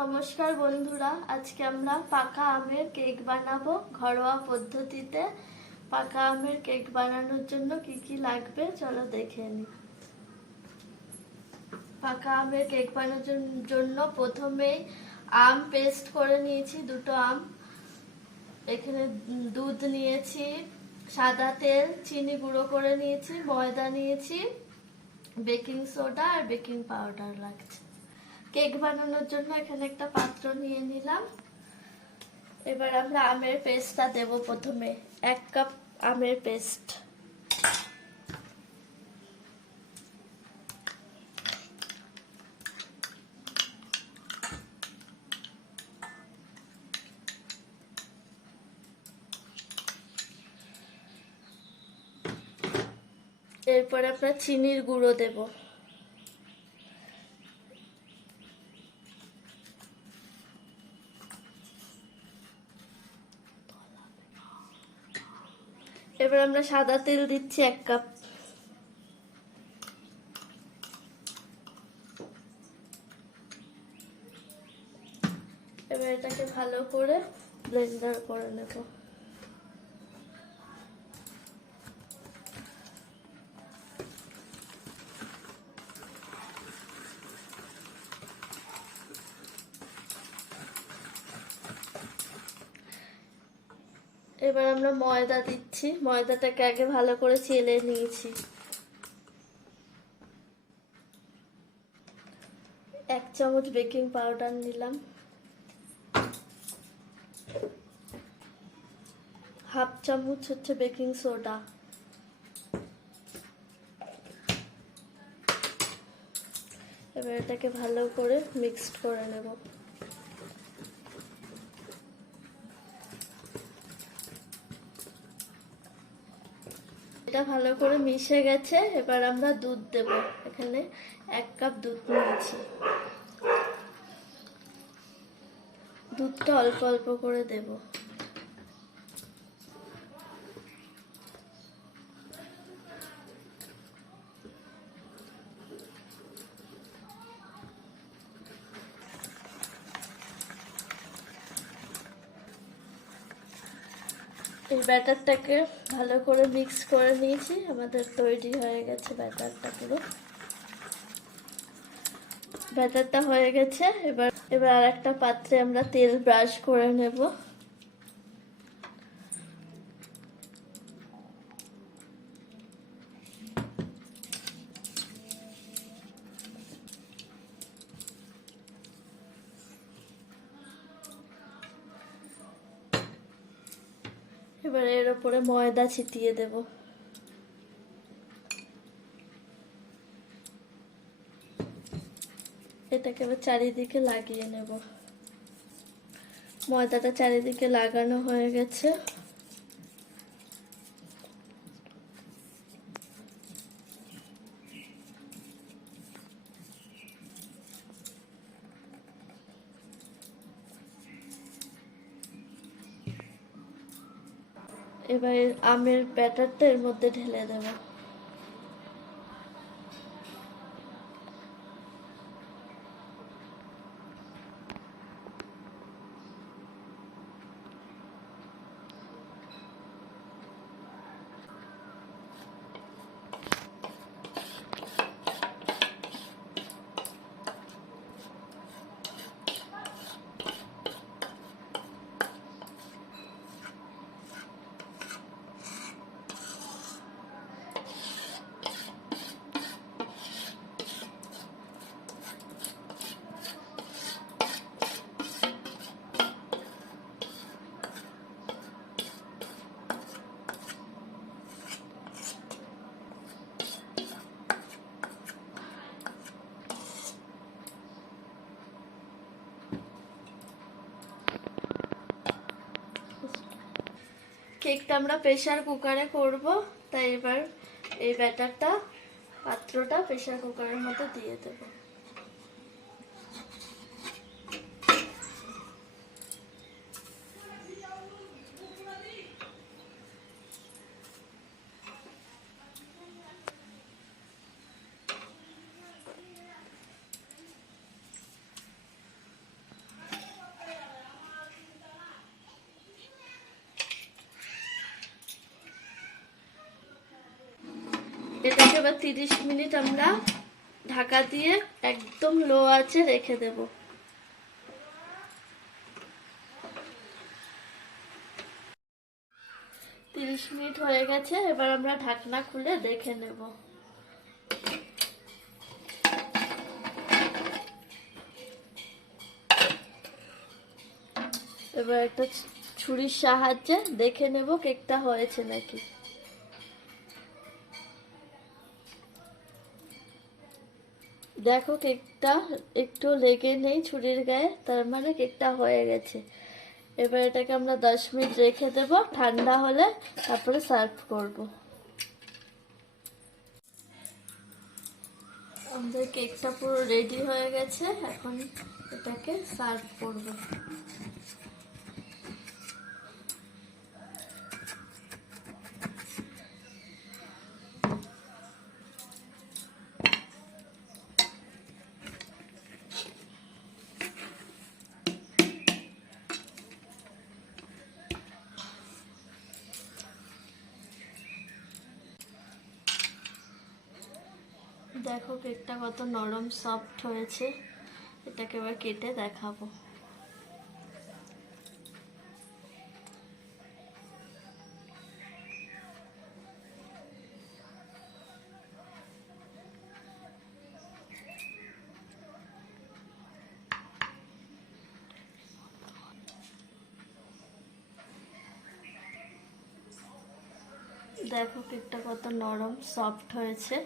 নমস্কার বন্ধুরা, আজকে আমরা পাকা আমের কেক বানাবো ঘরোয়া পদ্ধতিতে। পাকা আমের কেক বানানোর জন্য কি কি লাগবে চলো দেখে নিই। পাকা আমের কেক বানানোর জন্য প্রথমেই আম পেস্ট করে নিয়েছি, দুটো আম। এখানে দুধ নিয়েছি, সাদা তেল, চিনি গুঁড়ো করে নিয়েছি, ময়দা নিয়েছি, বেকিং সোডা আর বেকিং পাউডার লাগছে। কেক বানানোর জন্য এখানে একটা পাত্র নিয়ে নিলাম। এবার আমরা আমের পেস্টটা দেব। প্রথমে 1 কাপ আমের পেস্ট। এরপর আমরা চিনির গুঁড়ো দেব। এবার আমরা সাদা তেল দিচ্ছি 1 কাপ। এবার এটাকে ভালো করে ব্লেন্ডার করে নেব। এবার আমরা ময়দা দিচ্ছি। ময়দাটাকে আগে ভালো করে চেলে নিয়েছি। 1 চামচ বেকিং পাউডার নিলাম, 1/2 চামচ হচ্ছে বেকিং সোডা, এবার এটাকে ভালো করে মিক্সড করে নেব। এটা ভালো করে মিশে গেছে। এবার আমরা দুধ দেব। এখানে 1 কাপ দুধ নিয়েছি। দুধটা অল্প অল্প করে দেব। এই ব্যাটারটাকে ভালো করে মিক্স করে নিয়েছি। আমাদের তৈরি হয়ে গেছে ব্যাটারটা। পুরো ব্যাটারটা হয়ে গেছে। এবার আর একটা পাত্রে আমরা তেল ব্রাশ করে নেব। এবার এর উপরে ময়দা ছিটিয়ে দেব। এটাকে এবার চারিদিকে লাগিয়ে নেব। ময়দাটা চারিদিকে লাগানো হয়ে গেছে। এবার আমের ব্যাটারটা এর মধ্যে ঢেলে দেব। কেকটা আমরা প্রেসার কুকারে করব, তাই এবার এই ব্যাটারটা পাত্রটা প্রেসার কুকারের মধ্যে দিয়ে দেব। এবার 30 মিনিট আমরা ঢাকা দিয়ে একদম লো আঁচে রেখে দেব। তিরিশ মিনিট হয়ে গেছে, এবার আমরা ঢাকনা খুলে দেখে নেব। এবার একটা ছুরির সাহায্যে দেখে নেব কেকটা হয়েছে নাকি। দেখো কেকটা একটু লেগে নেই ছুরির গায়ে, তার মানে কেকটা হয়ে গেছে। এবার এটাকে আমরা 10 মিনিট রেখে দেব, ঠান্ডা হলে তারপরে সার্ভ করব। আমাদের কেকটা পুরো রেডি হয়ে গেছে, এখন এটাকে সার্ভ করব। দেখো কেকটা কত নরম সফট হয়েছে, এটাকে এবার কেটে দেখাবো। দেখো কেকটা কত নরম সফট হয়েছে।